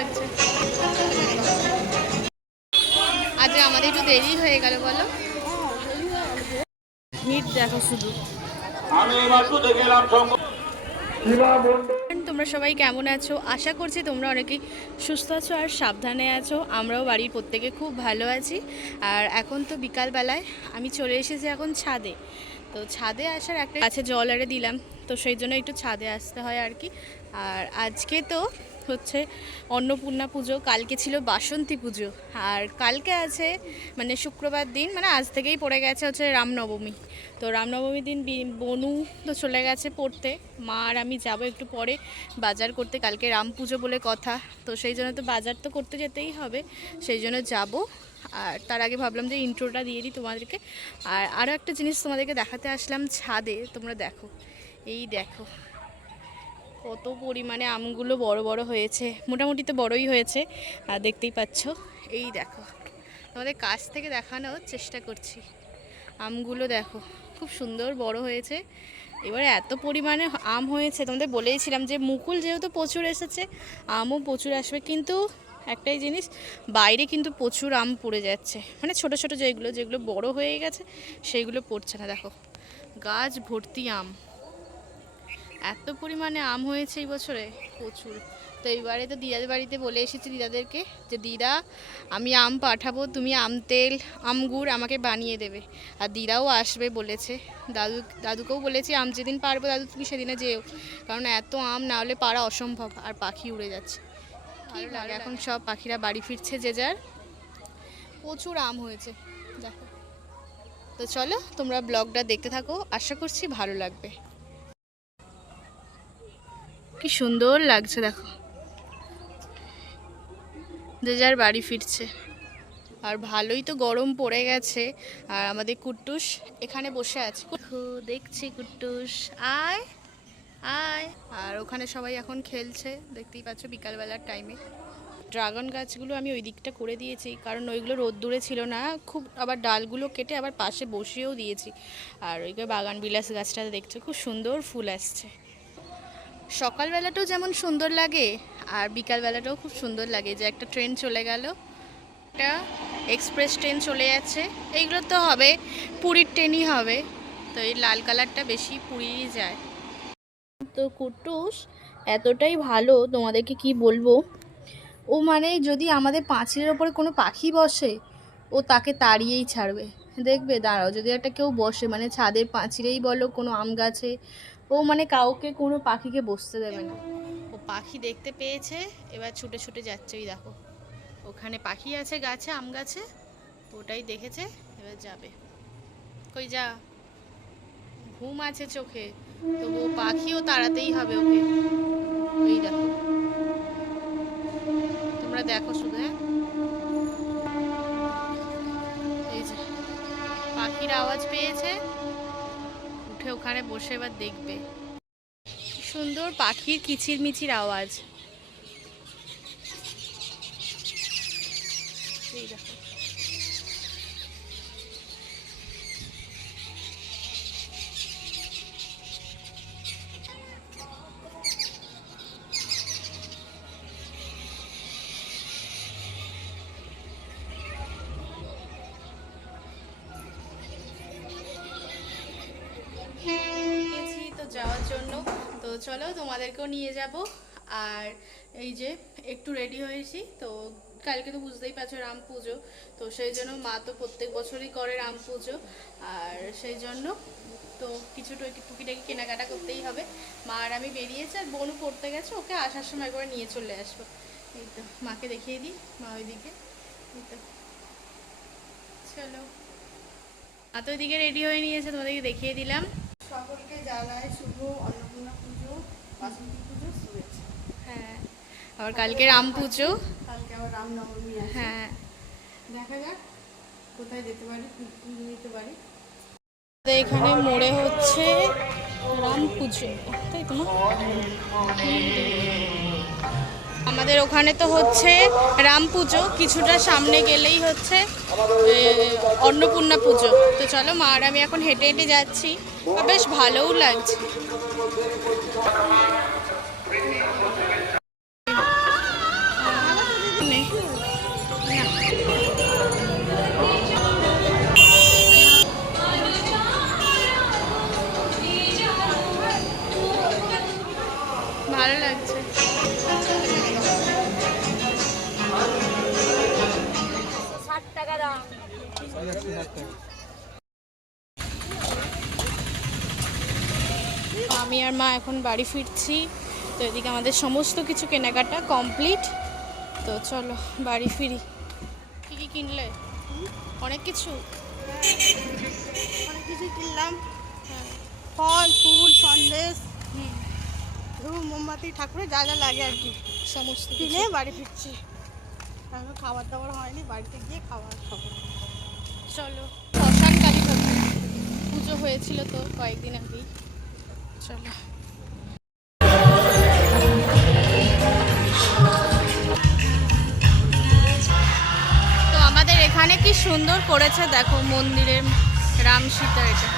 লাগছে। আজ আমাদের একটু দেরি হয়ে গেল বলো। ভিড় দেখো শুধু। তোমরা সবাই কেমন আছো? আশা করছি তোমরা অনেকেই সুস্থ আছো আর সাবধানে আছো। আমরাও বাড়ির প্রত্যেকে খুব ভালো আছি। আর এখন তো বিকালবেলায় আমি চলে এসেছি এখন ছাদে। তো ছাদে আসার একটা গাছে জল আরে দিলাম, তো সেই জন্য একটু ছাদে আসতে হয় আর কি। আর আজকে তো হচ্ছে অন্নপূর্ণা পুজো, কালকে ছিল বাসন্তী পুজো, আর কালকে আছে মানে শুক্রবার দিন, মানে আজ থেকেই পড়ে গেছে হচ্ছে রামনবমী। তো রামনবমীর দিন বনু তো চলে গেছে পড়তে, মা আর আমি যাবো একটু পরে বাজার করতে, কালকে রাম পুজো বলে কথা। তো সেই জন্য তো বাজার তো করতে যেতেই হবে, সেই জন্য যাব। আর তার আগে ভাবলাম যে ইন্ট্রোটা দিয়ে দিই তোমাদেরকে। আর আরও একটা জিনিস তোমাদেরকে দেখাতে আসলাম ছাদে, তোমরা দেখো, এই দেখো কত পরিমাণে আমগুলো বড় বড় হয়েছে, মোটামুটি তো বড়ই হয়েছে, আর দেখতেই পাচ্ছ। এই দেখো, তোমাদের কাছ থেকে দেখানোর চেষ্টা করছি। আমগুলো দেখো খুব সুন্দর বড় হয়েছে। এবারে এত পরিমাণে আম হয়েছে, তোমাদের বলেইছিলাম যে মুকুল যেহেতু প্রচুর এসেছে, আমও প্রচুর আসবে, কিন্তু একটাই জিনিস, বাইরে কিন্তু প্রচুর আম পড়ে যাচ্ছে, মানে ছোট ছোট যেগুলো বড় হয়ে গেছে সেইগুলো পড়ছে না। দেখো গাছ ভর্তি আম, এত পরিমাণে আম হয়েছে এই বছরে প্রচুর। তো এইবারে তো দিদাদের বাড়িতে বলে এসেছি দিদাদেরকে যে দিদা আমি আম পাঠাবো, তুমি আম তেল আম গুড় আমাকে বানিয়ে দেবে। আর দিদাও আসবে বলেছে, দাদুকেও বলেছি আম যেদিন পারবো দাদু তুমি সেদিনে যেও, কারণ এত আম না হলে পারা অসম্ভব। আর পাখি উড়ে যাচ্ছে, ভালো লাগে। এখন সব পাখিরা বাড়ি ফিরছে যে যার, প্রচুর আম হয়েছে দেখো। তো চলো তোমরা ব্লগটা দেখতে থাকো, আশা করছি ভালো লাগবে। কি সুন্দর লাগছে দেখো, যে যার বাড়ি ফিরছে। আর ভালোই তো গরম পড়ে গেছে। আর আমাদের কুট্টুস এখানে বসে আছে, দেখছি কুট্টুস আয় আয়। আর ওখানে সবাই এখন খেলছে, দেখতেই পাচ্ছ বিকালবেলার টাইমে। ড্রাগন গাছগুলো আমি ওই দিকটা করে দিয়েছি, কারণ ওইগুলো রোদ্দুরে ছিল না খুব, আবার ডালগুলো কেটে আবার পাশে বসিয়েও দিয়েছি। আর ওইগুলো বাগান বিলাস গাছটা দেখছো খুব সুন্দর ফুল আসছে। সকালবেলাটাও যেমন সুন্দর লাগে আর বিকালবেলাটাও খুব সুন্দর লাগে, যে একটা ট্রেন চলে গেল, একটা এক্সপ্রেস ট্রেন চলে যাচ্ছে। এইগুলো তো হবে পুরীর ট্রেনই হবে, তো এই লাল কালারটা বেশি পুরীরই যায়। তো কুট্টুস এতটাই ভালো, তোমাদেরকে কি বলবো, ও মানে যদি আমাদের পাঁচিলের ওপরে কোনো পাখি বসে ও তাকে তাড়িয়েই ছাড়বে। দেখবে দাঁড়াও, যদি একটা কেউ বসে মানে ছাদের পাঁচিলেই বলো কোনো আম গাছে, ও মানে কাউকে কোনো পাখিকে বসতে দেবে না। ও পাখি দেখতে পেয়েছে, এবার ছুটে ছুটে যাচ্ছে। ওই দেখো ওখানে পাখি আছে গাছে, আম গাছে, ওটাই দেখেছে, এবার যাবে। কই যা, ঘুম আছে চোখে, তবু ও পাখিও তাড়াতেই হবে ওকে। ওই দেখো, তোমরা দেখো শুধু। হ্যাঁ এই যে পাখির আওয়াজ পেয়েছে, উঠে ওখানে বসে এবার দেখবে। সুন্দর পাখির কিচিরমিচির আওয়াজ। এই দেখো তো যাওয়ার জন্য, তো চলো তোমাদেরকেও নিয়ে যাব। আর এই যে একটু রেডি হয়েছি, তো কালকে তো বুঝতেই পারছো রাম পুজো, তো সেই জন্য মা তো প্রত্যেক বছরই করে রাম পুজো, আর সেই জন্য তো কিছু টুকিটাকি কেনাকাটা করতেই হবে। মা আর আমি বেরিয়েছে, আর বোনও পড়তে গেছে, ওকে আসার সময় করে নিয়ে চলে আসবো। এই তো মাকে দেখিয়ে দিই, মা ওইদিকে। এই তো চলো, মা তো ওইদিকে রেডি হয়ে নিয়েছে, তোমাদেরকে দেখিয়ে দিলাম। সকলকে জানাই শুভ অন্নপূর্ণা পুজো, বাসন্তী পুজো শুভেচ্ছা। হ্যাঁ, আবার কালকে রাম পুজো, কালকে আবার রামনবমী আছে। হ্যাঁ দেখা যাক কোথায় যেতে পারি, পুজো নিতে পারি। এখানে মোড়ে হচ্ছে রাম পুজো, তাই তো আমাদের ওখানে তো হচ্ছে রাম পুজো, কিছুটা সামনে গেলেই হচ্ছে অন্নপূর্ণা পুজো। তো চলো মা আর আমি এখন হেঁটে হেঁটে যাচ্ছি, বেশ ভালোও লাগছে। ভালো লাগছে। আমি আর মা এখন বাড়ি ফিরছি। তো এদিকে আমাদের সমস্ত কিছু কেনাকাটা কমপ্লিট। তো চলো বাড়ি ফিরি। কি কি কিনলে? অনেক কিছু। অনেক কিছুই কিনলাম, ফল ফুল সন্দেশ ধূপ মোমবাতি ঠাকুরের যা যা লাগে আর কি সমস্ত কিনে বাড়ি ফিরছি। এখন খাবার দাবার হয়নি, বাড়িতে গিয়ে খাবার খাবো। চলো শ্মশান কালী পুজো হয়েছিল তো কয়েকদিন আগেই। চলো তো আমাদের এখানে কি সুন্দর করেছে দেখো মন্দিরের রাম সীতা। এটা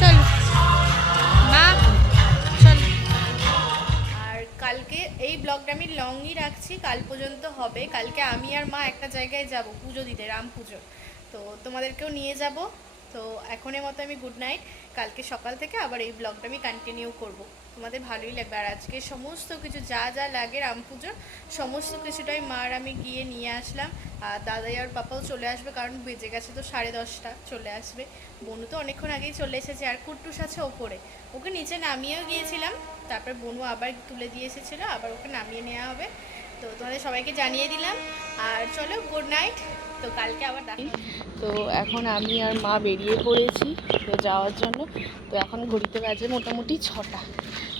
চলো মা চলো। আর কালকে এই ব্লগটা আমি লংই রাখছি, কাল পর্যন্ত হবে। কালকে আমি আর মা একটা জায়গায় যাব পুজো দিতে, রাম পুজো। তো তোমাদেরকেও নিয়ে যাব। তো এখনের মতো আমি গুড নাইট। কালকে সকাল থেকে আবার এই ব্লগটা আমি কন্টিনিউ করব। তোমাদের ভালোই লাগবে। আর আজকে সমস্ত কিছু যা যা লাগে রাম পুজোর সমস্ত কিছুটাই মা আর আমি গিয়ে নিয়ে আসলাম। আর দাদাই আর পাপাও চলে আসবে, কারণ বেজে গেছে তো 10:30 চলে আসবে। বনু তো অনেকক্ষণ আগেই চলে এসেছে, আর কুট্টুস আছে ওপরে, ওকে নিচে নামিয়েও গিয়েছিলাম। তারপর বনু আবার তুলে দিয়ে এসেছিলো, আবার ওকে নামিয়ে নেওয়া হবে। তো তোমাদের সবাইকে জানিয়ে দিলাম। আর চলো গুড নাইট। তো কালকে আবার দেখি। তো এখন আমি আর মা বেরিয়ে পড়েছি তো যাওয়ার জন্য। তো এখন ঘড়িতে বাজে মোটামুটি 6টা।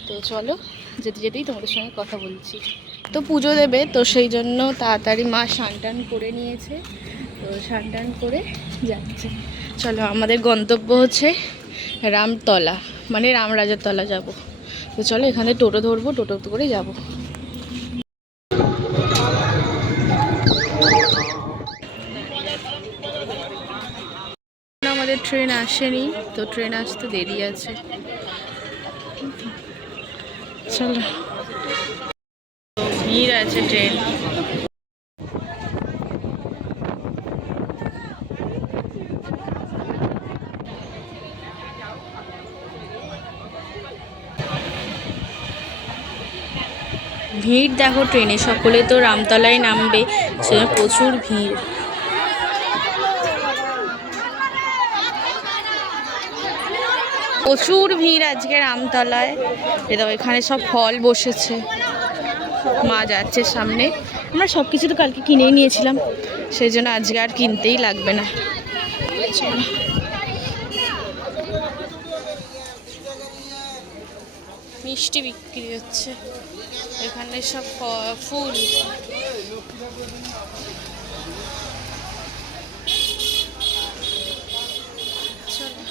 তো চলো যেতে যেতেই তোমাদের সঙ্গে কথা বলছি। তো পুজো দেবে তো সেই জন্য তাড়াতাড়ি মা স্নান টান করে নিয়েছে। তো স্নান টান করে যাচ্ছে। চলো আমাদের গন্তব্য হচ্ছে রামতলা, মানে রামরাজার তলা যাব। তো চলো এখানে টোটো ধরবো, টোটো করে যাব। আমাদের ট্রেন আসেনি, তো ট্রেন আসতে দেরি আছে। চলো ভিড় আছে ট্রেন। ভিড় দেখো ট্রেনে, সকলে তো রামতলায় নামবে, সেজন্য প্রচুর ভিড়। প্রচুর ভিড় আজকে রামতলায়। এদাও এখানে সব ফল বসেছে, মা যাচ্ছে সামনে। আমরা সব কিছু তো কালকে কিনেই নিয়েছিলাম, সেই জন্য আজকে আর কিনতেই লাগবে না। চলো মিষ্টি বিক্রি হচ্ছে এখানে, সব ফুল। চলো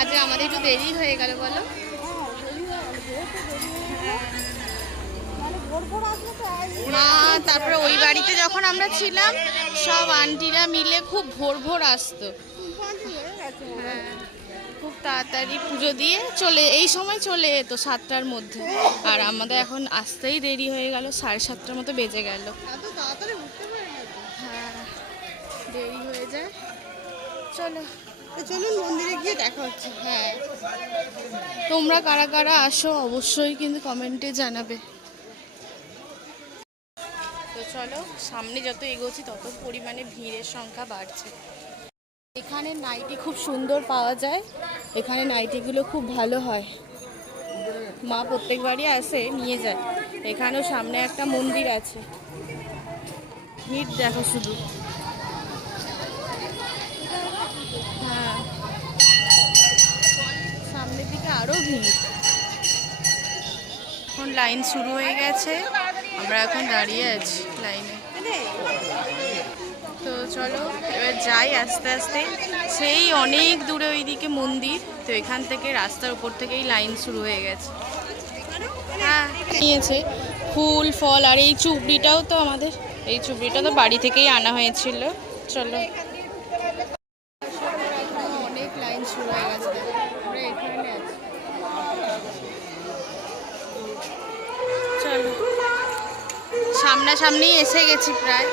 আজ আমাদের একটু দেরি হয়ে গেল বলো। না তারপরে ওই বাড়িতে যখন আমরা ছিলাম সব আন্টিরা মিলে খুব ভোর ভোর আসতো। হ্যাঁ খুব তাড়াতাড়ি পুজো দিয়ে এই সময় চলে যেত 7টার মধ্যে। আর আমাদের এখন আসতেই দেরি হয়ে গেল, 7:30 মতো বেজে গেল। হ্যাঁ দেরি হয়ে যায়। চলো চলুন মন্দিরে গিয়ে দেখা হচ্ছে। হ্যাঁ তোমরা কারা কারা আসো অবশ্যই কিন্তু কমেন্টে জানাবে। তো চলো সামনে যত এগোচ্ছি তত পরিমাণে ভিড়ের সংখ্যা বাড়ছে। এখানে নাইটি খুব সুন্দর পাওয়া যায়, এখানে নাইটিগুলো খুব ভালো হয়। মা প্রত্যেকবারই আসে নিয়ে যায়। এখানেও সামনে একটা মন্দির আছে, ভিড় দেখো শুধু। হ্যাঁ সামনের দিকে আরও ভিড়। এখন লাইন শুরু হয়ে গেছে, আমরা এখন দাঁড়িয়ে আছি লাইনে। তো চলো এবার যাই আস্তে আস্তে। সেই অনেক দূরে ওইদিকে মন্দির, তো এখান থেকে রাস্তার উপর থেকেই লাইন শুরু হয়ে গেছে। হ্যাঁ নিয়েছে ফুল ফল, আর এই চুবড়িটাও তো আমাদের, এই চুবড়িটা তো বাড়ি থেকেই আনা হয়েছিল। চলো অনেক লাইন শুরু হয়ে গেছে, আমরা এখানে আছি। চলো সামনাসামনি এসে গেছি প্রায়।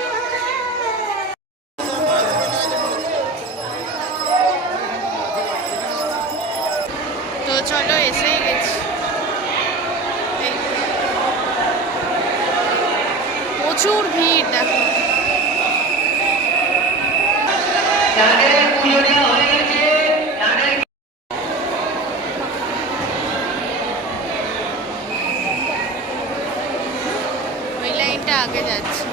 তো চলো এসেই গেছি। প্রচুর ভিড় দেখো। ওই লাইনটা আগে যাচ্ছে।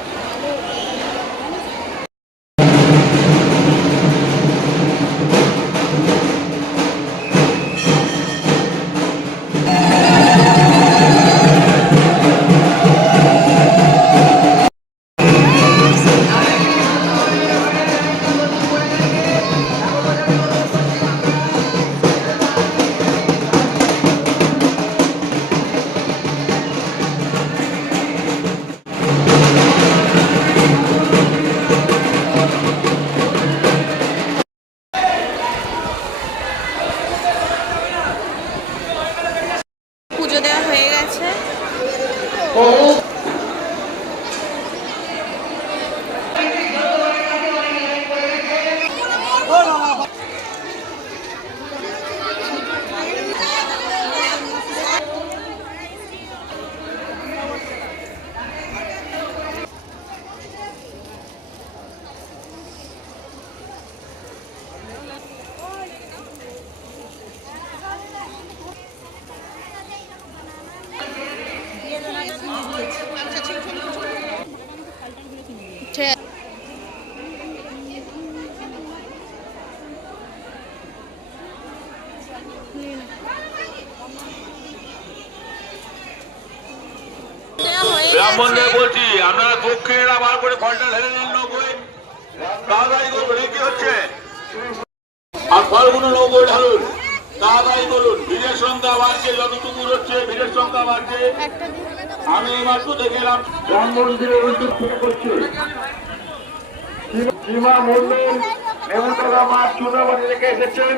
পুজো দেওয়া হয়ে গেছে। ব্রাহ্মণদের বলছি আপনারা দক্ষিণেরা বার করে ফলটা ঢেলে নিন নৌকোয়, তাড়াতাড়ি করুন। কি হচ্ছে? আর ফলগুলো নৌকোয় ঢালুন, তাড়াতাড়ি করুন। ভিড়ের সংখ্যা বাড়ছে, যতটুকু হচ্ছে ভিড়ের সংখ্যা বাড়ছে। আমি এইমাত্র দেখে এলাম রাম মন্দিরের উদ্যোগ থেকে করছে সীমা মন্ডল নেমতলা মাঠ চূড়াবাড়ি রেখে এসেছেন,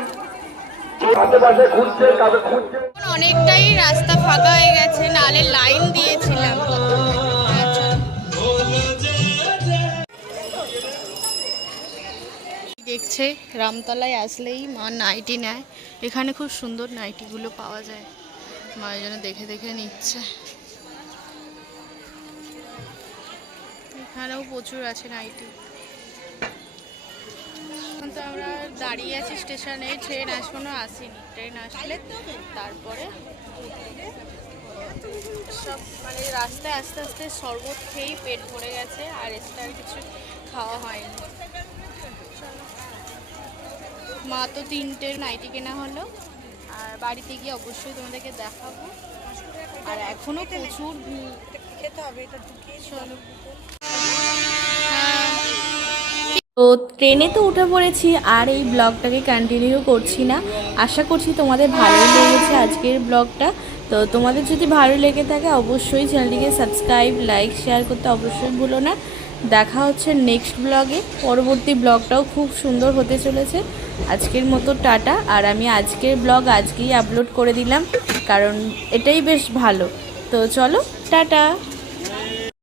আশেপাশে ঘুরছে, কাদের খুঁজছে। অনেকটাই রাস্তা ফাঁকা হয়ে গেছে, নালে লাইন দিয়েছিলাম। দেখছে রামতলায় আসলেই মা নাইটি নেয়, এখানে খুব সুন্দর নাইটিগুলো পাওয়া যায়, মায়ের জন্য দেখে দেখে নিচ্ছে। এখানেও প্রচুর আছে নাইটি। এখন তো আমরা দাঁড়িয়ে আছি স্টেশনে, ট্রেন এখনো আসেনি, ট্রেন আসলে তারপরে সব মানে রাস্তায় আস্তে আস্তে শরবত খেয়েই পেট ভরে গেছে, আর এক্সট্রা আর কিছু খাওয়া হয়নি। মা তো 3টে নাইটি কেনা হলো, আর বাড়িতে গিয়ে অবশ্যই তোমাদেরকে দেখাবো। আর এখনো প্রচুর ভিড়, খেতে হবে এটা। চলো তো ট্রেনে তো উঠে পড়েছি, আর এই ব্লগটাকে কন্টিনিউ করছি না। আশা করছি তোমাদের ভালোই লেগেছে আজকের ব্লগটা। তো তোমাদের যদি ভালো লেগে থাকে অবশ্যই চ্যানেলটিকে সাবস্ক্রাইব, লাইক, শেয়ার করতে অবশ্যই ভুলো না। দেখা হচ্ছে নেক্সট ব্লগে। পরবর্তী ব্লগটাও খুব সুন্দর হতে চলেছে। আজকের মতো টাটা। আর আমি আজকের ব্লগ আজকেই আপলোড করে দিলাম, কারণ এটাই বেশ ভালো। তো চলো টাটা।